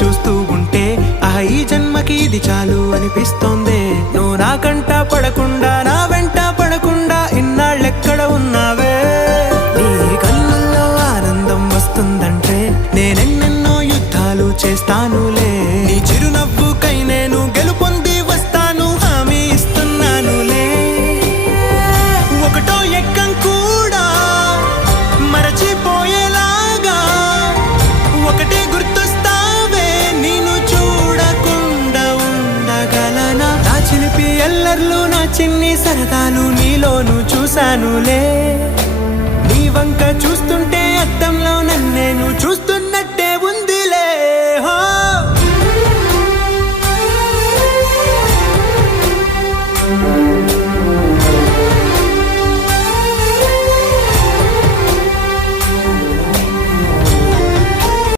చూస్తూ ఉంటే ఈ జన్మకి ఇది చాలు అనిపిస్తోంది. నువ్వు నా కంట పడకుండా నా వెంట పడకుండా ఇన్నాళ్ళెక్కడ ఉన్నావే? నీ కళ్ళల్లో ఆనందం వస్తుందంటే నేనెన్నెన్నో యుద్ధాలు చేస్తానులే. నీ చిరునవ్వుకై నేను గెలుపొంది వస్తాను, హామీ ఇస్తున్నానులే. ఒకటో ఎక్కం కూడా మరచిపోయేలాగా ఒకటే గుర్తొస్తావే, నేను చూడకుండా ఉండగలనా? నా చిలిపి ఎల్లర్లు నా చిన్ని సరదాలు నీలోను చూశానులే. నీ వంక చూస్తుంటే అద్దంలో నన్నేను చూస్తూ